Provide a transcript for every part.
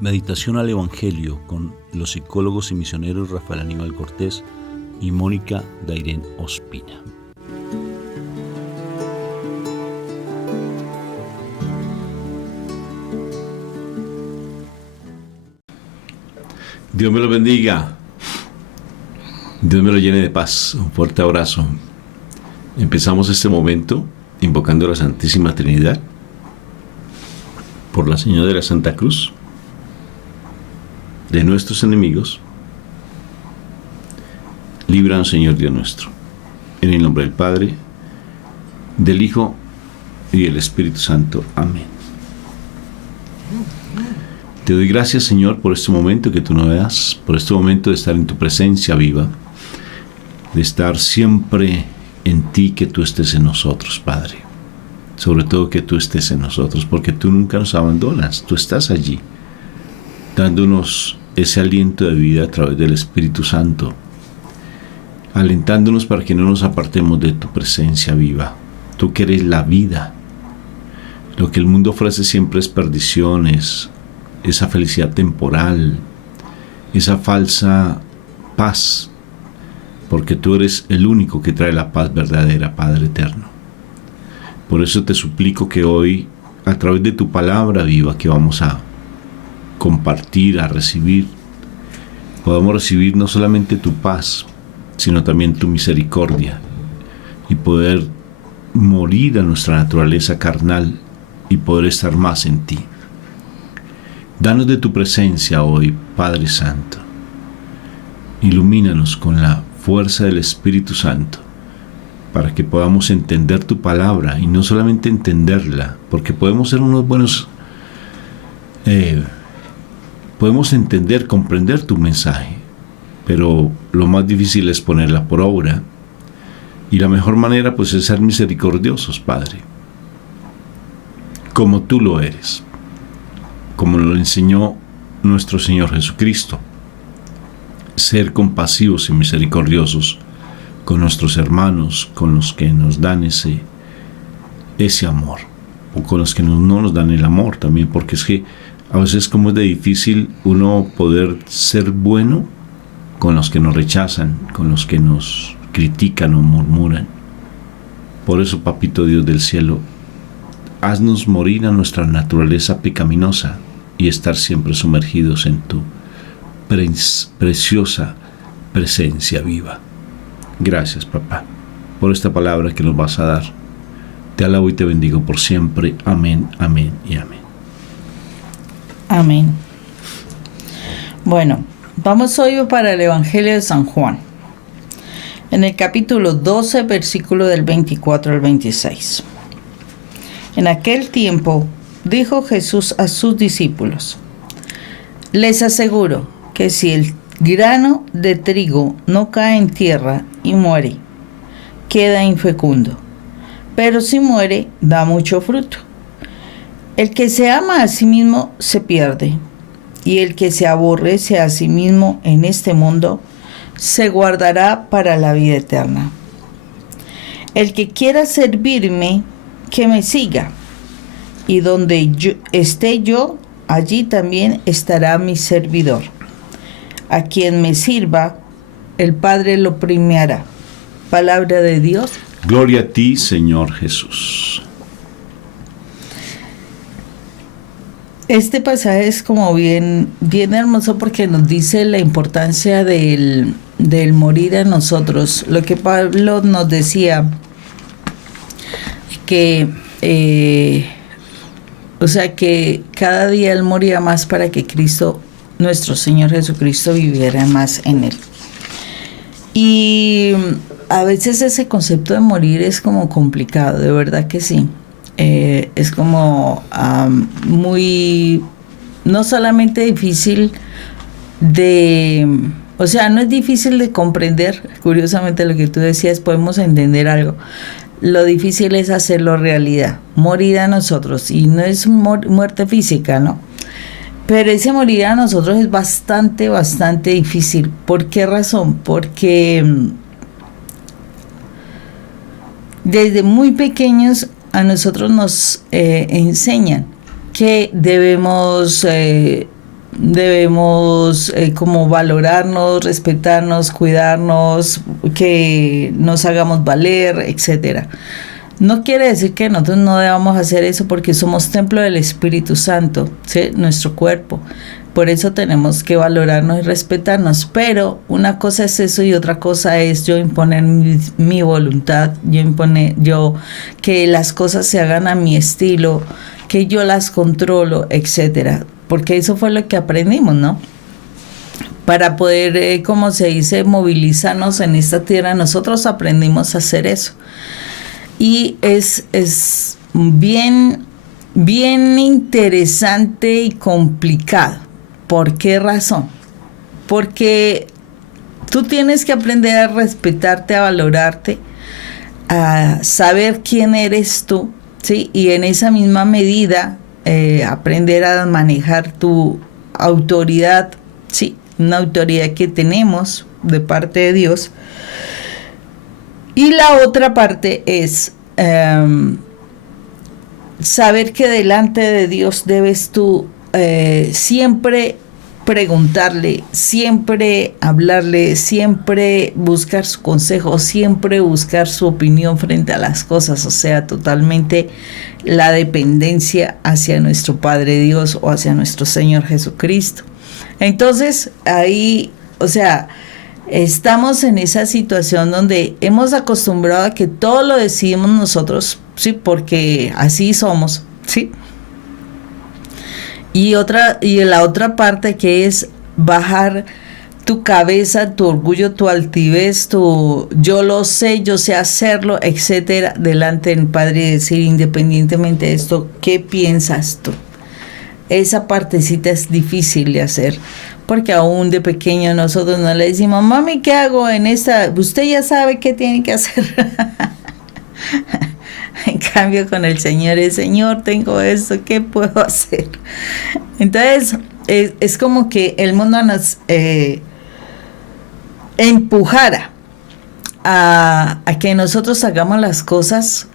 Meditación al Evangelio con los psicólogos y misioneros Rafael Aníbal Cortés y Mónica Dairén Ospina. Dios me lo bendiga. Dios me lo llene de paz. Un fuerte abrazo. Empezamos este momento invocando a la Santísima Trinidad por la señal de la Santa Cruz de nuestros enemigos. Líbranos, Señor Dios nuestro. En el nombre del Padre, del Hijo y del Espíritu Santo. Amén. Te doy gracias, Señor, por este momento que tú nos das, por este momento de estar en tu presencia viva, de estar siempre en ti, que tú estés en nosotros, Padre. Sobre todo que tú estés en nosotros, porque tú nunca nos abandonas, tú estás allí, dándonos ese aliento de vida a través del Espíritu Santo, alentándonos para que no nos apartemos de tu presencia viva. Tú que eres la vida. Lo que el mundo ofrece siempre es perdiciones, esa felicidad temporal, esa falsa paz, porque tú eres el único que trae la paz verdadera, Padre eterno. Por eso te suplico que hoy, a través de tu palabra viva que vamos a compartir, a recibir, podamos recibir no solamente tu paz, sino también tu misericordia, y poder morir a nuestra naturaleza carnal y poder estar más en ti. Danos de tu presencia hoy, Padre Santo. Ilumínanos con la fuerza del Espíritu Santo, para que podamos entender tu palabra, y no solamente entenderla, porque podemos ser unos buenos, podemos entender, comprender tu mensaje, pero lo más difícil es ponerla por obra, y la mejor manera pues es ser misericordiosos, Padre, como tú lo eres, como lo enseñó nuestro Señor Jesucristo, ser compasivos y misericordiosos con nuestros hermanos, con los que nos dan ese amor, o con los que no nos dan el amor también, porque es que a veces como es de difícil uno poder ser bueno con los que nos rechazan, con los que nos critican o murmuran. Por eso, Papito Dios del cielo, haznos morir a nuestra naturaleza pecaminosa y estar siempre sumergidos en tu preciosa presencia viva. Gracias, papá, por esta palabra que nos vas a dar. Te alabo y te bendigo por siempre. Amén, amén y amén. Amén. Bueno, vamos hoy para el Evangelio de San Juan, en el capítulo 12, versículo del 24 al 26. En aquel tiempo dijo Jesús a sus discípulos: les aseguro que si el grano de trigo no cae en tierra y muere, queda infecundo, pero si muere, da mucho fruto. El que se ama a sí mismo se pierde, y el que se aborrece a sí mismo en este mundo se guardará para la vida eterna. El que quiera servirme, que me siga, y donde esté yo, allí también estará mi servidor. A quien me sirva, el Padre lo premiará. Palabra de Dios. Gloria a ti, Señor Jesús. Este pasaje es como bien hermoso, porque nos dice la importancia del morir a nosotros. Lo que Pablo nos decía, que que cada día él moría más para que Cristo, nuestro Señor Jesucristo, viviera más en él. Y a veces ese concepto de morir es como complicado, de verdad que sí. Es como muy, no solamente difícil no es difícil de comprender. Curiosamente, lo que tú decías, podemos entender algo. Lo difícil es hacerlo realidad, morir a nosotros, y no es muerte física, ¿no? Pero ese morir a nosotros es bastante difícil. ¿Por qué razón? Porque desde muy pequeños a nosotros nos enseñan que debemos como valorarnos, respetarnos, cuidarnos, que nos hagamos valer, etcétera. No quiere decir que nosotros no debamos hacer eso porque somos templo del Espíritu Santo, ¿sí? Nuestro cuerpo. Por eso tenemos que valorarnos y respetarnos. Pero una cosa es eso y otra cosa es yo imponer mi voluntad, yo que las cosas se hagan a mi estilo, que yo las controlo, etcétera. Porque eso fue lo que aprendimos, ¿no? Para poder, como se dice, movilizarnos en esta tierra, nosotros aprendimos a hacer eso. Y es bien interesante y complicado. ¿Por qué razón? Porque tú tienes que aprender a respetarte, a valorarte, a saber quién eres tú, ¿sí? Y en esa misma medida aprender a manejar tu autoridad, ¿sí? Una autoridad que tenemos de parte de Dios. Y la otra parte es saber que delante de Dios debes tú siempre preguntarle, siempre hablarle, siempre buscar su consejo, siempre buscar su opinión frente a las cosas, o sea, totalmente la dependencia hacia nuestro Padre Dios o hacia nuestro Señor Jesucristo. Entonces, ahí, o sea, estamos en esa situación donde hemos acostumbrado a que todo lo decidimos nosotros, sí, porque así somos, sí. Y la otra parte que es bajar tu cabeza, tu orgullo, tu altivez, tu yo lo sé, yo sé hacerlo, etcétera, delante del Padre y decir independientemente de esto, ¿qué piensas tú? Esa partecita es difícil de hacer, porque aún de pequeño nosotros no le decimos, mami, ¿qué hago en esta? Usted ya sabe qué tiene que hacer. En cambio con el Señor es, Señor, tengo esto, ¿qué puedo hacer? Entonces es como que el mundo nos empujara a que nosotros hagamos las cosas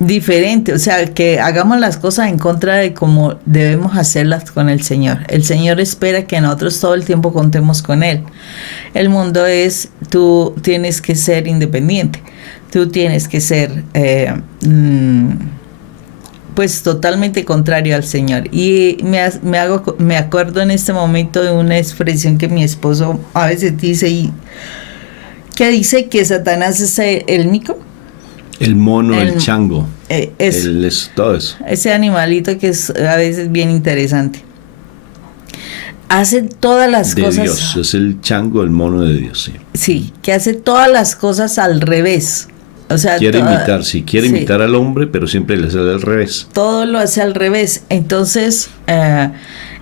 diferente, o sea, que hagamos las cosas en contra de cómo debemos hacerlas con el Señor. El Señor espera que nosotros todo el tiempo contemos con Él. El mundo es, tú tienes que ser independiente, tú tienes que ser pues totalmente contrario al Señor. Y me acuerdo en este momento de una expresión que mi esposo a veces dice, que dice que Satanás es el mico. El mono, el chango, todo eso. Ese animalito que es a veces bien interesante. Hace todas las cosas... De Dios, es el chango, el mono de Dios, sí. Sí, que hace todas las cosas al revés. O sea, quiere imitar al hombre, pero siempre le sale al revés. Todo lo hace al revés. Entonces,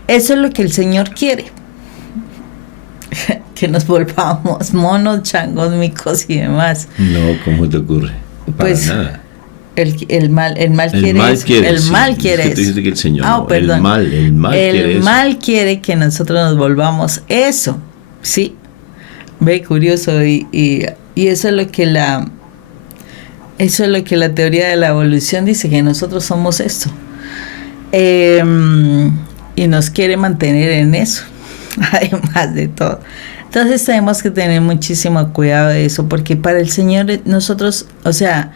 eso es lo que el Señor quiere. Que nos volvamos monos, changos, micos y demás. No, ¿cómo te ocurre? Para nada. El mal quiere eso. Dice que el Señor, perdón. El mal quiere que nosotros nos volvamos eso. Sí. Ve, curioso. Y eso es lo que la teoría de la evolución dice, que nosotros somos esto. Y nos quiere mantener en eso. Además de todo. Entonces tenemos que tener muchísimo cuidado de eso, porque para el Señor nosotros, o sea,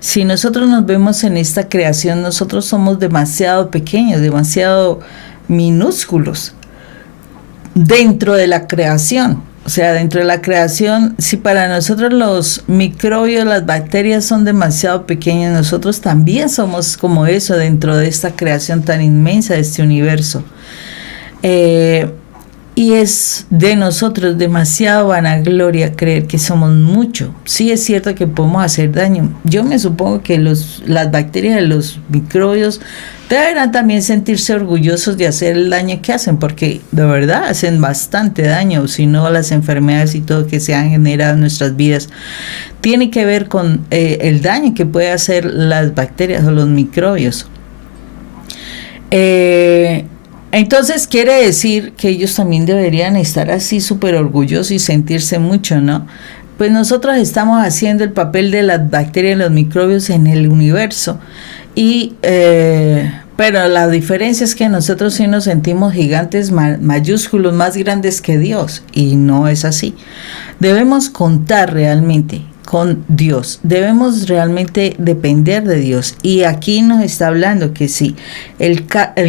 si nosotros nos vemos en esta creación, nosotros somos demasiado pequeños, demasiado minúsculos dentro de la creación. O sea, dentro de la creación, si para nosotros los microbios, las bacterias son demasiado pequeñas, nosotros también somos como eso dentro de esta creación tan inmensa, de este universo. Y es de nosotros demasiado vanagloria creer que somos mucho. Sí es cierto que podemos hacer daño. Yo me supongo que las bacterias de los microbios deberán también sentirse orgullosos de hacer el daño que hacen, porque de verdad hacen bastante daño, si no las enfermedades y todo que se han generado en nuestras vidas tiene que ver con el daño que puede hacer las bacterias o los microbios. Entonces quiere decir que ellos también deberían estar así súper orgullosos y sentirse mucho, ¿no? Pues nosotros estamos haciendo el papel de las bacterias y los microbios en el universo. Pero la diferencia es que nosotros sí nos sentimos gigantes mayúsculos más grandes que Dios, y no es así. Debemos contar realmente con Dios, debemos realmente depender de Dios. Y aquí nos está hablando que si el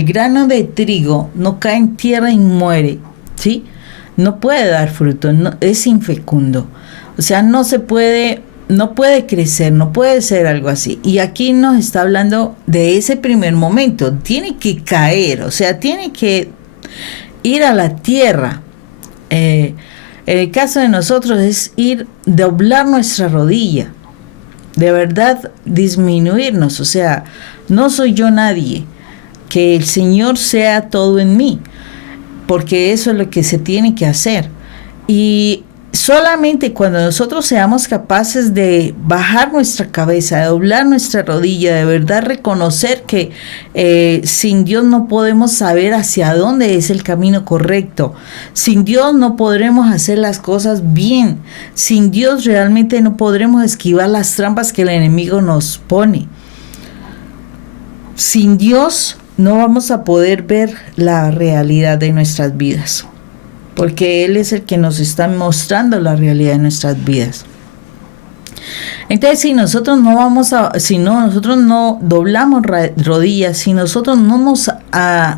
grano de trigo no cae en tierra y muere, ¿sí?, no puede dar fruto, no, es infecundo. O sea, no puede crecer, no puede ser algo así. Y aquí nos está hablando de ese primer momento. Tiene que caer, o sea, tiene que ir a la tierra. En el caso de nosotros es doblar nuestra rodilla. De verdad, disminuirnos. O sea, no soy yo nadie. Que el Señor sea todo en mí. Porque eso es lo que se tiene que hacer. Y solamente cuando nosotros seamos capaces de bajar nuestra cabeza, de doblar nuestra rodilla, de verdad reconocer que sin Dios no podemos saber hacia dónde es el camino correcto. Sin Dios no podremos hacer las cosas bien. Sin Dios realmente no podremos esquivar las trampas que el enemigo nos pone. Sin Dios no vamos a poder ver la realidad de nuestras vidas, porque Él es el que nos está mostrando la realidad de nuestras vidas. Entonces, si nosotros no doblamos rodillas, si nosotros no nos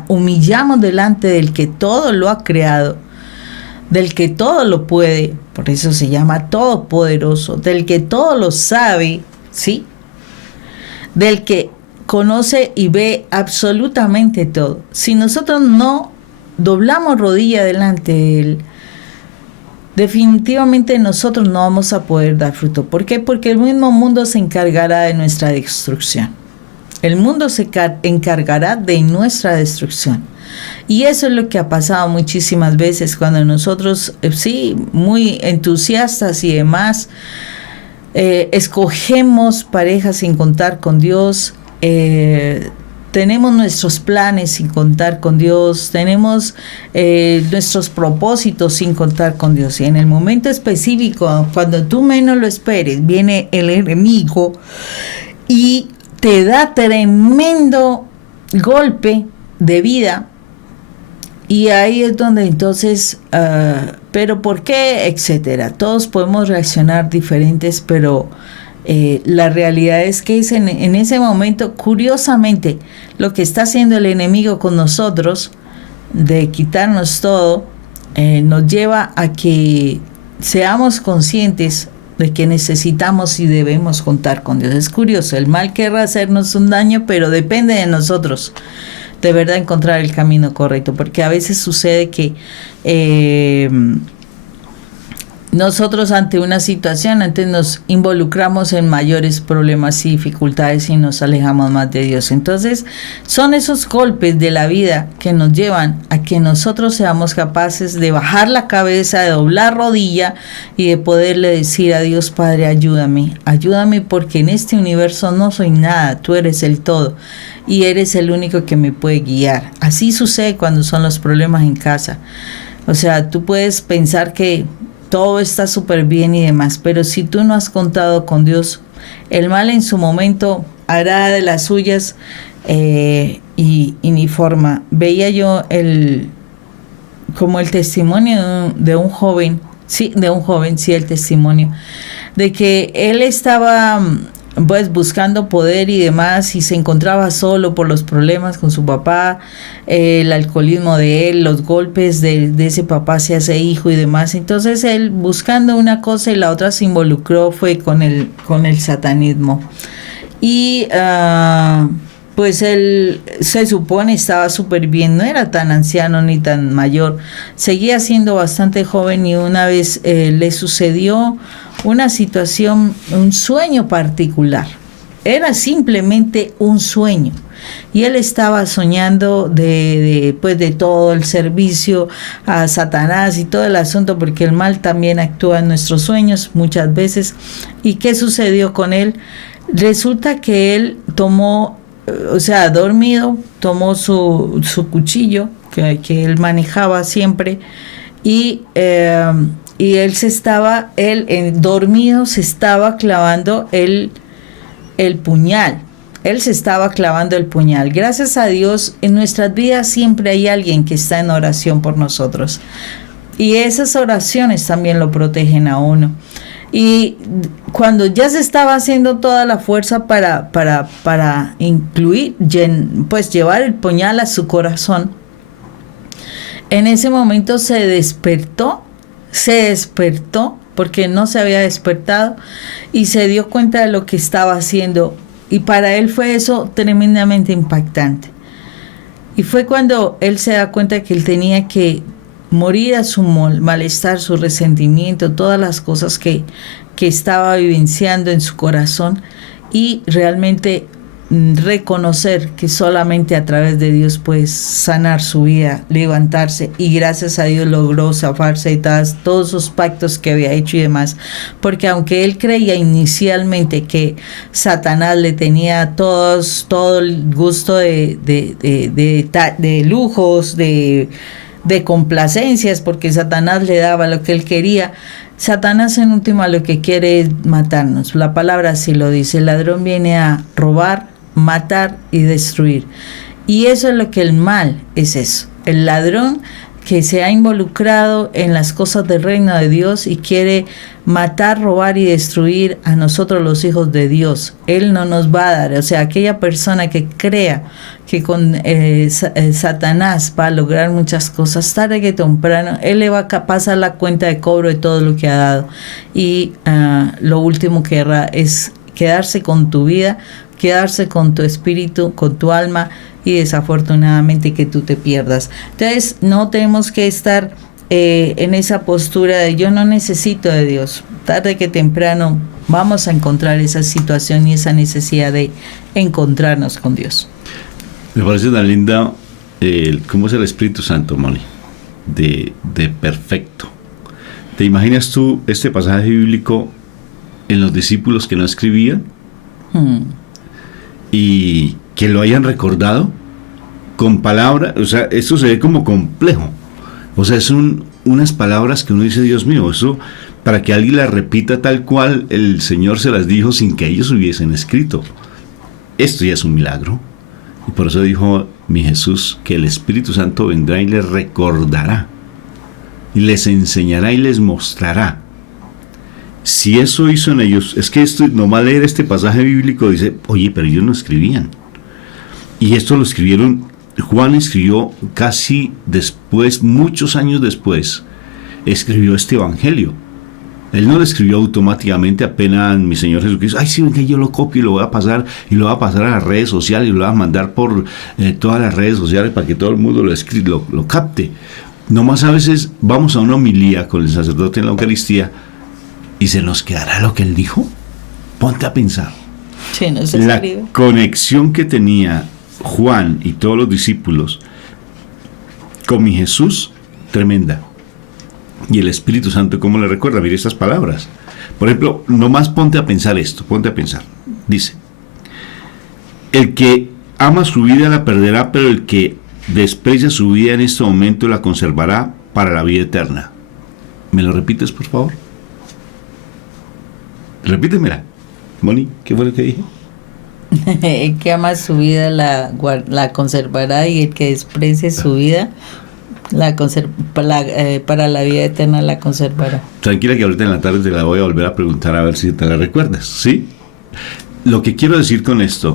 humillamos delante del que todo lo ha creado, del que todo lo puede, por eso se llama todopoderoso, del que todo lo sabe, ¿sí?, del que conoce y ve absolutamente todo. Si nosotros no doblamos rodilla delante de Él, definitivamente nosotros no vamos a poder dar fruto. ¿Por qué? Porque el mismo mundo se encargará de nuestra destrucción. El mundo se encargará de nuestra destrucción. Y eso es lo que ha pasado muchísimas veces cuando nosotros, sí, muy entusiastas y demás, escogemos parejas sin contar con Dios. Tenemos nuestros planes sin contar con Dios, tenemos nuestros propósitos sin contar con Dios. Y en el momento específico, cuando tú menos lo esperes, viene el enemigo y te da tremendo golpe de vida. Y ahí es donde entonces, pero ¿por qué? Etcétera. Todos podemos reaccionar diferentes, pero la realidad es que en ese momento, curiosamente, lo que está haciendo el enemigo con nosotros, de quitarnos todo, nos lleva a que seamos conscientes de que necesitamos y debemos contar con Dios. Es curioso, el mal querrá hacernos un daño, pero depende de nosotros, de verdad, encontrar el camino correcto, porque a veces sucede que nosotros ante una situación, antes nos involucramos en mayores problemas y dificultades y nos alejamos más de Dios. Entonces, son esos golpes de la vida que nos llevan a que nosotros seamos capaces de bajar la cabeza, de doblar rodilla y de poderle decir a Dios: Padre, ayúdame porque en este universo no soy nada, tú eres el todo y eres el único que me puede guiar. Así sucede cuando son los problemas en casa. O sea, tú puedes pensar que todo está súper bien y demás, pero si tú no has contado con Dios, el mal en su momento hará de las suyas y ni forma. Veía yo el testimonio de un joven, el testimonio de que él estaba pues buscando poder y demás, y se encontraba solo por los problemas con su papá, el alcoholismo de él, los golpes de ese papá hacia ese hijo y demás. Entonces él, buscando una cosa y la otra, se involucró, fue con el satanismo. Y pues él, se supone, estaba súper bien, no era tan anciano ni tan mayor, seguía siendo bastante joven, y una vez le sucedió una situación, un sueño particular. Era simplemente un sueño, y él estaba soñando de todo el servicio a Satanás y todo el asunto, porque el mal también actúa en nuestros sueños muchas veces. ¿Y qué sucedió con él? Resulta que él tomó, dormido, tomó su cuchillo que él manejaba siempre, y él dormido se estaba clavando el puñal Él se estaba clavando el puñal. Gracias a Dios, en nuestras vidas siempre hay alguien que está en oración por nosotros. Y esas oraciones también lo protegen a uno. Y cuando ya se estaba haciendo toda la fuerza para incluir, pues llevar el puñal a su corazón, en ese momento se despertó porque no se había despertado y se dio cuenta de lo que estaba haciendo. Y para él fue eso tremendamente impactante. Y fue cuando él se da cuenta que él tenía que morir a su malestar, su resentimiento, todas las cosas que estaba vivenciando en su corazón, y realmente reconocer que solamente a través de Dios puede sanar su vida, levantarse, y gracias a Dios logró zafarse de todos esos pactos que había hecho y demás, porque aunque él creía inicialmente que Satanás le tenía todo el gusto de lujos, de complacencias, porque Satanás le daba lo que él quería. Satanás en última lo que quiere es matarnos. La palabra así lo dice: el ladrón viene a robar, matar y destruir. Y eso es lo que el mal es, eso. El ladrón que se ha involucrado en las cosas del reino de Dios y quiere matar, robar y destruir a nosotros los hijos de Dios. Él no nos va a dar, o sea, aquella persona que crea que con Satanás va a lograr muchas cosas, tarde que temprano, él le va a pasar la cuenta de cobro de todo lo que ha dado. Y lo último que hará es quedarse con tu vida, quedarse con tu espíritu, con tu alma, y desafortunadamente que tú te pierdas. Entonces no tenemos que estar en esa postura de yo no necesito de Dios. Tarde que temprano vamos a encontrar esa situación y esa necesidad de encontrarnos con Dios. Me parece tan linda cómo es el Espíritu Santo, Moni, de perfecto. ¿Te imaginas tú este pasaje bíblico en los discípulos que no escribían? Y que lo hayan recordado con palabras. O sea, esto se ve como complejo. O sea, son unas palabras que uno dice, Dios mío, eso para que alguien las repita tal cual el Señor se las dijo sin que ellos hubiesen escrito. Esto ya es un milagro. Y por eso dijo mi Jesús que el Espíritu Santo vendrá y les recordará, y les enseñará y les mostrará. Si eso hizo en ellos, es que esto, nomás leer este pasaje bíblico dice, oye, pero ellos no escribían. Y esto lo escribieron, Juan escribió casi después, muchos años después, escribió este evangelio. Él no lo escribió automáticamente apenas mi Señor Jesucristo, ay sí, venga, yo lo copio y lo voy a pasar, y lo voy a pasar a las redes sociales, y lo voy a mandar por todas las redes sociales para que todo el mundo lo capte. Nomás a veces vamos a una homilía con el sacerdote en la Eucaristía, ¿y se nos quedará lo que él dijo? Ponte a pensar. Sí, no se la escribe. Conexión que tenía Juan y todos los discípulos con mi Jesús, tremenda. Y el Espíritu Santo, ¿cómo le recuerda? Mire estas palabras. Por ejemplo, nomás ponte a pensar esto, ponte a pensar. Dice, el que ama su vida la perderá, pero el que desprecia su vida en este momento la conservará para la vida eterna. ¿Me lo repites, por favor? Repítemela. Moni, ¿qué fue lo que dije? El que ama su vida la conservará, y el que desprecie su vida para la vida eterna la conservará. Tranquila que ahorita en la tarde te la voy a volver a preguntar a ver si te la recuerdas, ¿sí? Lo que quiero decir con esto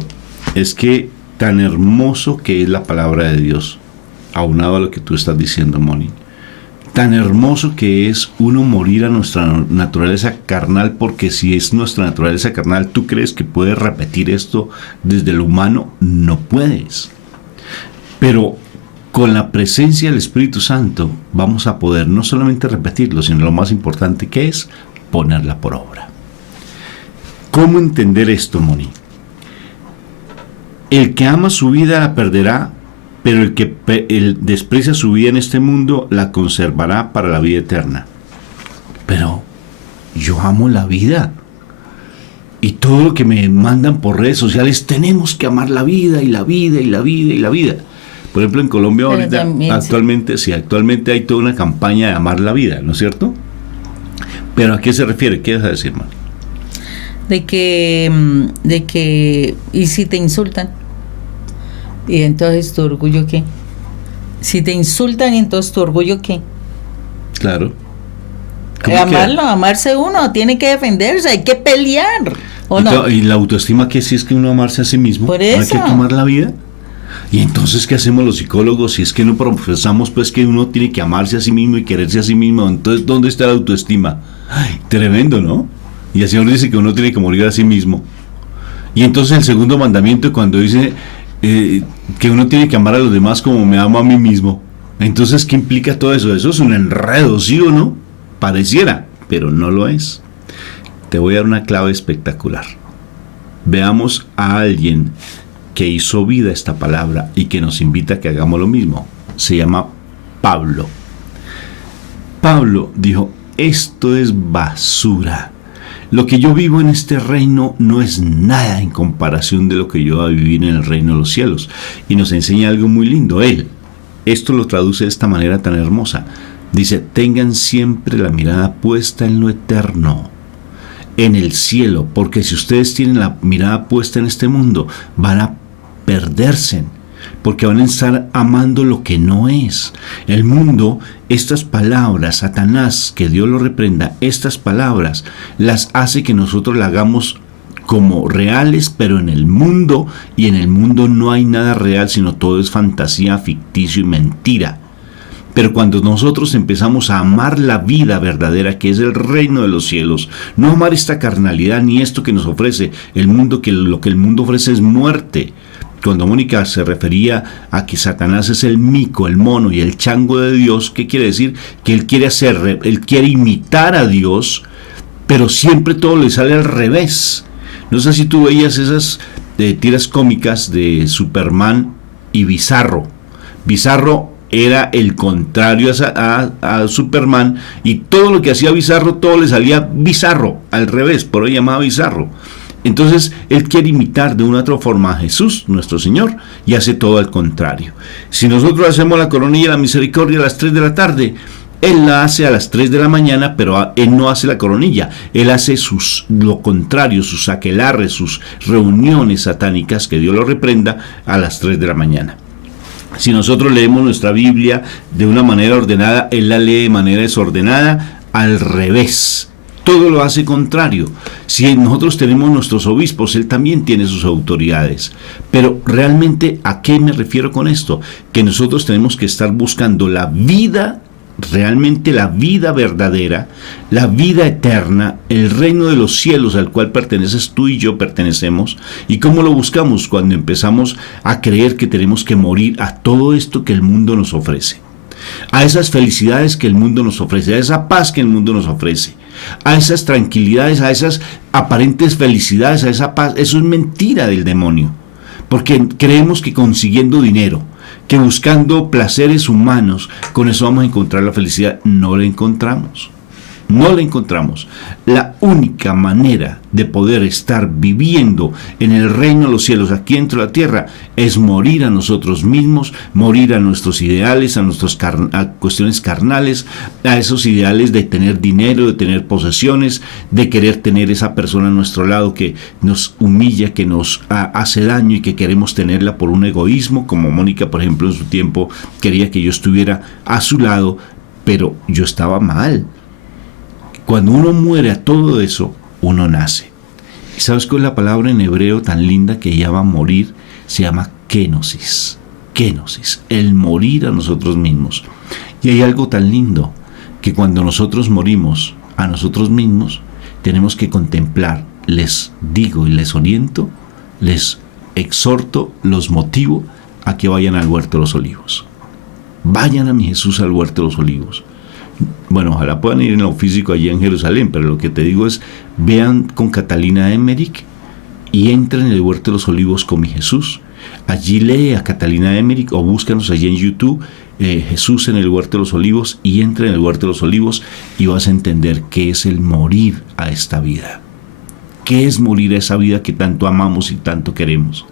es que tan hermoso que es la palabra de Dios, aunado a lo que tú estás diciendo, Moni, tan hermoso que es uno morir a nuestra naturaleza carnal, porque si es nuestra naturaleza carnal, ¿tú crees que puedes repetir esto desde lo humano? No puedes. Pero con la presencia del Espíritu Santo vamos a poder no solamente repetirlo, sino lo más importante que es ponerla por obra. ¿Cómo entender esto, Moni? El que ama su vida la perderá, pero el que desprecia su vida en este mundo la conservará para la vida eterna. Pero yo amo la vida. Y todo lo que me mandan por redes sociales, tenemos que amar la vida, y la vida, y la vida, y la vida. Por ejemplo, en Colombia ahorita, actualmente hay toda una campaña de amar la vida, ¿no es cierto? ¿Pero a qué se refiere? ¿Qué vas a decir, man? de que, ¿y si te insultan? Y entonces tu orgullo, ¿qué? Si te insultan, ¿y entonces tu orgullo, qué? Claro. Amarse uno, tiene que defenderse, hay que pelear, ¿o no? Y la autoestima, que si es que uno amarse a sí mismo, Por hay eso. que tomar la vida. Y entonces, ¿qué hacemos los psicólogos? Si es que no profesamos pues que uno tiene que amarse a sí mismo y quererse a sí mismo, entonces ¿dónde está la autoestima? Ay, tremendo, ¿no? Y el Señor dice que uno tiene que morir a sí mismo. Y entonces el segundo mandamiento, cuando dice que uno tiene que amar a los demás como me amo a mí mismo, entonces ¿qué implica todo eso? Eso es un enredo, ¿sí o no? Pareciera, pero no lo es. Te voy a dar una clave espectacular. Veamos a alguien que hizo vida esta palabra y que nos invita a que hagamos lo mismo. Se llama Pablo. Pablo dijo: esto es basura. Lo que yo vivo en este reino no es nada en comparación de lo que yo voy a vivir en el reino de los cielos. Y nos enseña algo muy lindo. Él, esto lo traduce de esta manera tan hermosa. Dice: tengan siempre la mirada puesta en lo eterno, en el cielo, porque si ustedes tienen la mirada puesta en este mundo, van a perderse, porque van a estar amando lo que no es. El mundo, estas palabras, Satanás, que Dios lo reprenda, estas palabras las hace que nosotros las hagamos como reales, pero en el mundo, y en el mundo no hay nada real, sino todo es fantasía, ficticio y mentira. Pero cuando nosotros empezamos a amar la vida verdadera, que es el reino de los cielos, no amar esta carnalidad ni esto que nos ofrece el mundo, que lo que el mundo ofrece es muerte. Cuando Mónica se refería a que Satanás es el mico, el mono y el chango de Dios, ¿qué quiere decir? Que él quiere imitar a Dios, pero siempre todo le sale al revés. No sé si tú veías esas tiras cómicas de Superman y Bizarro. Bizarro era el contrario a Superman, y todo lo que hacía Bizarro, todo le salía bizarro, al revés, por eso llamaba Bizarro. Entonces él quiere imitar de una u otra forma a Jesús, nuestro Señor, y hace todo al contrario. Si nosotros hacemos la coronilla de la misericordia a las 3 de la tarde, él la hace a las 3 de la mañana, pero él no hace la coronilla, él hace lo contrario, sus aquelarres, sus reuniones satánicas, que Dios lo reprenda, a las 3 de la mañana. Si nosotros leemos nuestra Biblia de una manera ordenada, él la lee de manera desordenada, al revés. Todo lo hace contrario. Si nosotros tenemos nuestros obispos, él también tiene sus autoridades. Pero realmente, ¿a qué me refiero con esto? Que nosotros tenemos que estar buscando la vida, realmente la vida verdadera, la vida eterna, el reino de los cielos al cual perteneces tú y yo pertenecemos. ¿Y cómo lo buscamos? Cuando empezamos a creer que tenemos que morir a todo esto que el mundo nos ofrece, a esas felicidades que el mundo nos ofrece, a esa paz que el mundo nos ofrece, a esas tranquilidades, a esas aparentes felicidades, a esa paz. Eso es mentira del demonio, porque creemos que consiguiendo dinero, que buscando placeres humanos, con eso vamos a encontrar la felicidad. No la encontramos. No la encontramos. La única manera de poder estar viviendo en el reino de los cielos, aquí dentro de la tierra, es morir a nosotros mismos, morir a nuestros ideales, a cuestiones carnales, a esos ideales de tener dinero, de tener posesiones, de querer tener esa persona a nuestro lado que nos humilla, que nos hace daño y que queremos tenerla por un egoísmo, como Mónica, por ejemplo, en su tiempo quería que yo estuviera a su lado, pero yo estaba mal. Cuando uno muere a todo eso, uno nace. ¿Y sabes cuál es la palabra en hebreo tan linda que llama morir? Se llama kenosis. Kenosis, el morir a nosotros mismos. Y hay algo tan lindo, que cuando nosotros morimos a nosotros mismos, tenemos que contemplar. Les digo y les oriento, les exhorto, los motivo a que vayan al huerto de los olivos. Vayan a mi Jesús al huerto de los olivos. Bueno, ojalá puedan ir en lo físico allí en Jerusalén, pero lo que te digo es, vean con Catalina Emmerich y entren en el huerto de los olivos con mi Jesús. Allí lee a Catalina Emmerich o búscanos allí en YouTube, Jesús en el huerto de los olivos, y entra en el huerto de los olivos y vas a entender qué es el morir a esta vida. ¿Qué es morir a esa vida que tanto amamos y tanto queremos?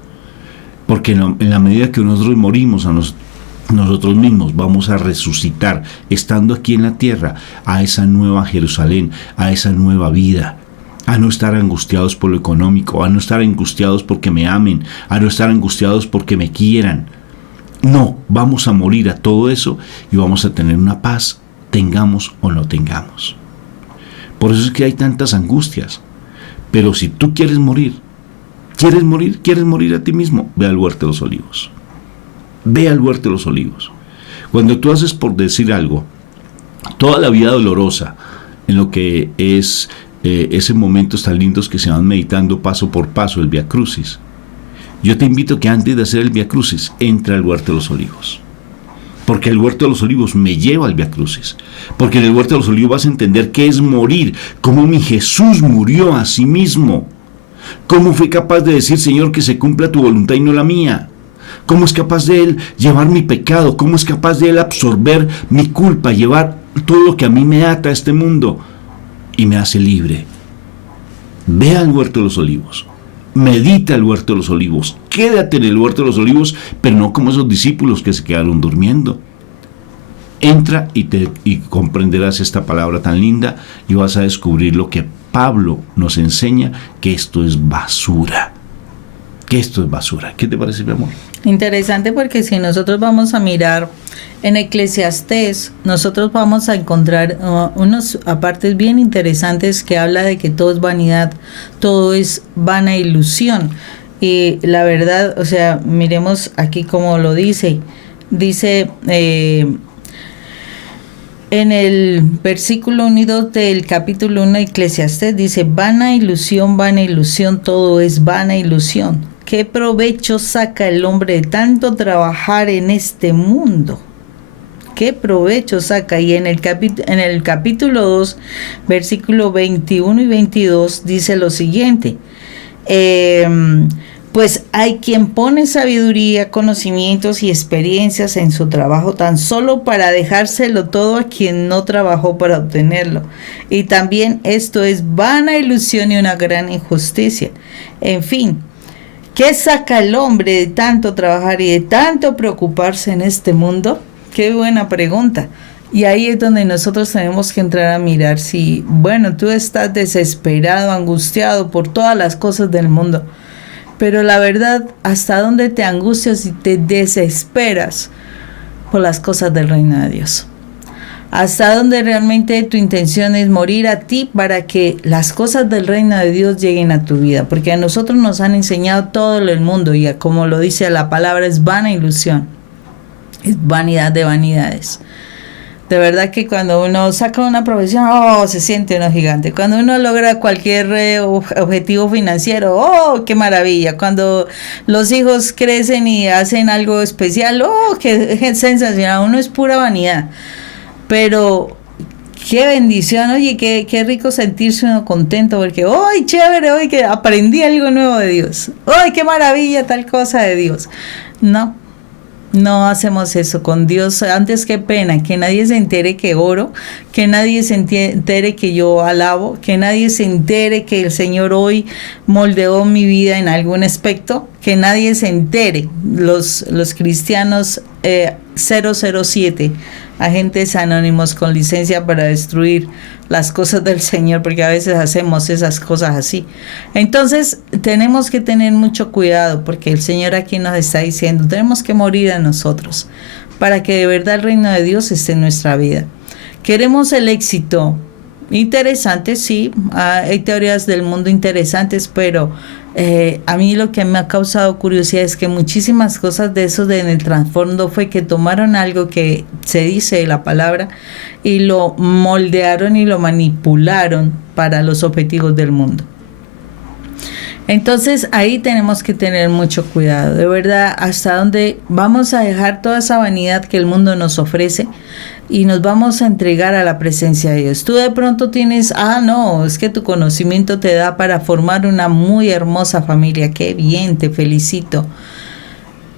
Porque en la medida que nosotros morimos a nosotros mismos, vamos a resucitar, estando aquí en la tierra, a esa nueva Jerusalén, a esa nueva vida, a no estar angustiados por lo económico, a no estar angustiados porque me amen, a no estar angustiados porque me quieran. No, vamos a morir a todo eso y vamos a tener una paz, tengamos o no tengamos. Por eso es que hay tantas angustias. Pero si tú quieres morir a ti mismo, ve al huerto de los olivos. Ve al huerto de los olivos. Cuando tú haces, por decir algo, toda la vida dolorosa, en lo que es esos momentos tan lindos que se van meditando paso por paso, el Vía Crucis, yo te invito que antes de hacer el Vía Crucis, entra al huerto de los olivos. Porque el huerto de los olivos me lleva al Vía Crucis. Porque en el huerto de los olivos vas a entender qué es morir, cómo mi Jesús murió a sí mismo. Cómo fue capaz de decir, Señor, que se cumpla tu voluntad y no la mía. Cómo es capaz de Él llevar mi pecado, cómo es capaz de Él absorber mi culpa, llevar todo lo que a mí me ata a este mundo y me hace libre. Ve al huerto de los olivos. Medita el huerto de los olivos, quédate en el huerto de los olivos, pero no como esos discípulos que se quedaron durmiendo. Entra y comprenderás esta palabra tan linda y vas a descubrir lo que Pablo nos enseña, que esto es basura. Que esto es basura. ¿Qué te parece, mi amor? Interesante, porque si nosotros vamos a mirar en Eclesiastés, nosotros vamos a encontrar unos apartes bien interesantes que habla de que todo es vanidad, todo es vana ilusión. Y la verdad, o sea, miremos aquí cómo lo dice. Dice en el versículo 1 y 2 del capítulo 1 de Eclesiastés, dice: vana ilusión, todo es vana ilusión. ¿Qué provecho saca el hombre de tanto trabajar en este mundo? ¿Qué provecho saca? Y en el capítulo 2, versículo 21 y 22, dice lo siguiente: pues hay quien pone sabiduría, conocimientos y experiencias en su trabajo tan solo para dejárselo todo a quien no trabajó para obtenerlo. Y también esto es vana ilusión y una gran injusticia. En fin, ¿qué saca el hombre de tanto trabajar y de tanto preocuparse en este mundo? Qué buena pregunta. Y ahí es donde nosotros tenemos que entrar a mirar si, bueno, tú estás desesperado, angustiado por todas las cosas del mundo. Pero la verdad, ¿hasta dónde te angustias y te desesperas por las cosas del reino de Dios? ¿Hasta dónde realmente tu intención es morir a ti para que las cosas del reino de Dios lleguen a tu vida? Porque a nosotros nos han enseñado todo el mundo y como lo dice la palabra, es vana ilusión, es vanidad de vanidades. De verdad que cuando uno saca una profesión, se siente uno gigante. Cuando uno logra cualquier objetivo financiero, qué maravilla. Cuando los hijos crecen y hacen algo especial, qué sensacional. Uno es pura vanidad. Pero qué bendición, oye, qué rico sentirse uno contento porque, chévere, hoy que aprendí algo nuevo de Dios. Qué maravilla tal cosa de Dios. No hacemos eso con Dios. Antes, qué pena que nadie se entere que oro, que nadie se entere que yo alabo, que nadie se entere que el Señor hoy moldeó mi vida en algún aspecto, que nadie se entere. Los cristianos 007, agentes anónimos con licencia para destruir las cosas del Señor, porque a veces hacemos esas cosas así. Entonces tenemos que tener mucho cuidado, porque el Señor aquí nos está diciendo, tenemos que morir a nosotros para que de verdad el reino de Dios esté en nuestra vida. Queremos el éxito. Interesante, sí, hay teorías del mundo interesantes, pero a mí lo que me ha causado curiosidad es que muchísimas cosas de eso en el trasfondo fue que tomaron algo que se dice de la palabra y lo moldearon y lo manipularon para los objetivos del mundo. Entonces ahí tenemos que tener mucho cuidado, de verdad, hasta dónde vamos a dejar toda esa vanidad que el mundo nos ofrece y nos vamos a entregar a la presencia de Dios. Tú de pronto tienes, es que tu conocimiento te da para formar una muy hermosa familia. Qué bien, te felicito.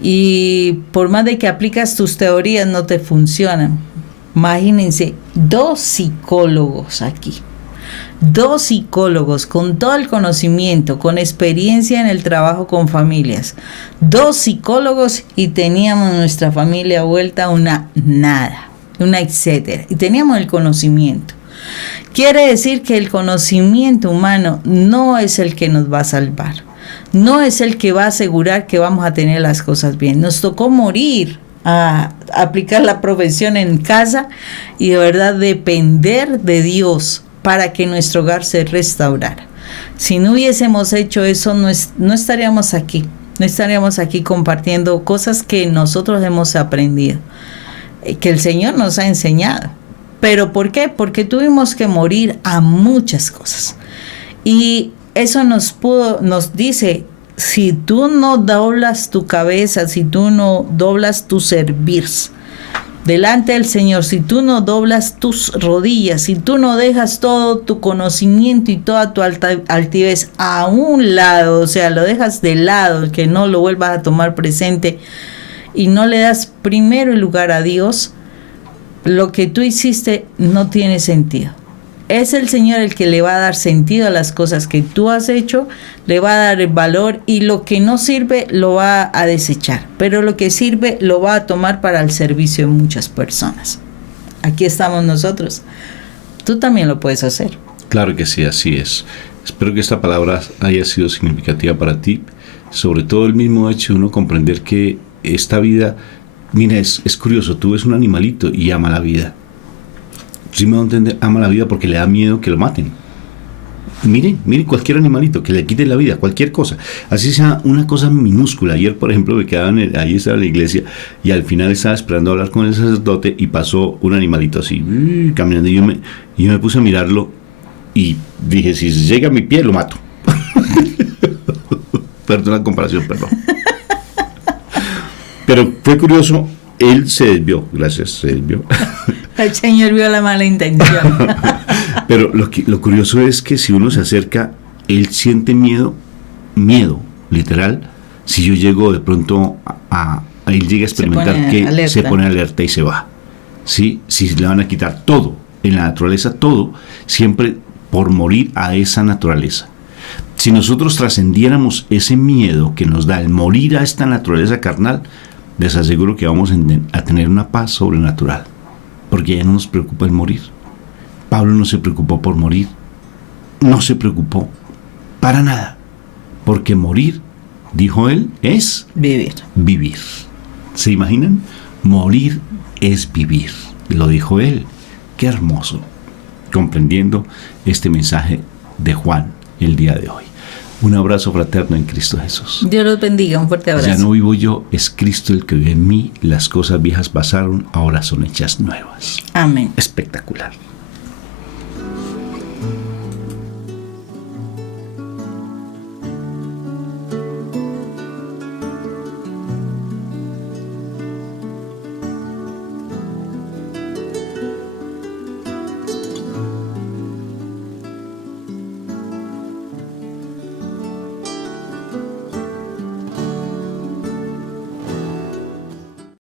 Y por más de que aplicas tus teorías, no te funcionan. Imagínense, 2 psicólogos aquí. 2 psicólogos con todo el conocimiento, con experiencia en el trabajo con familias. 2 psicólogos y teníamos nuestra familia vuelta una nada. Una etcétera, y teníamos el conocimiento. Quiere decir que el conocimiento humano no es el que nos va a salvar, no es el que va a asegurar que vamos a tener las cosas bien. Nos tocó morir a aplicar la profesión en casa y de verdad depender de Dios para que nuestro hogar se restaurara. Si no hubiésemos hecho eso, no estaríamos aquí. No estaríamos aquí compartiendo cosas que nosotros hemos aprendido, que el Señor nos ha enseñado. ¿Pero por qué? Porque tuvimos que morir a muchas cosas. Y eso nos dice, si tú no doblas tu cabeza, si tú no doblas tu servir delante del Señor, si tú no doblas tus rodillas, si tú no dejas todo tu conocimiento y toda tu altivez a un lado, o sea, lo dejas de lado, que no lo vuelvas a tomar presente y no le das primero el lugar a Dios, lo que tú hiciste no tiene sentido. Es el Señor el que le va a dar sentido a las cosas que tú has hecho, le va a dar el valor, y lo que no sirve lo va a desechar, pero lo que sirve lo va a tomar para el servicio de muchas personas. Aquí estamos nosotros. Tú también lo puedes hacer. Claro que sí, así es. Espero que esta palabra haya sido significativa para ti, sobre todo el mismo hecho de uno comprender que esta vida, mira, es curioso, tú ves un animalito y ama la vida. Sí me va a entender, ama la vida porque le da miedo que lo maten. Miren cualquier animalito, que le quiten la vida, cualquier cosa. Así sea una cosa minúscula. Ayer, por ejemplo, me quedaba ahí estaba en la iglesia y al final estaba esperando hablar con el sacerdote y pasó un animalito así, caminando, y yo me puse a mirarlo y dije, si llega a mi pie, lo mato. Perdón la comparación, perdón. Pero fue curioso, él se desvió, gracias, se desvió. El Señor vio la mala intención. Pero lo curioso es que si uno se acerca, él siente miedo, literal. Si yo llego de pronto a él llega a experimentar que se pone alerta y se va. ¿Sí? Si le van a quitar todo, en la naturaleza todo, siempre por morir a esa naturaleza. Si nosotros trascendiéramos ese miedo que nos da el morir a esta naturaleza carnal, les aseguro que vamos a tener una paz sobrenatural, porque ya no nos preocupa el morir. Pablo no se preocupó por morir, no se preocupó para nada, porque morir, dijo él, es vivir. ¿Se imaginan? Morir es vivir, lo dijo él. Qué hermoso, comprendiendo este mensaje de Juan el día de hoy. Un abrazo fraterno en Cristo Jesús. Dios los bendiga, un fuerte abrazo. Ya no vivo yo, es Cristo el que vive en mí. Las cosas viejas pasaron, ahora son hechas nuevas. Amén. Espectacular.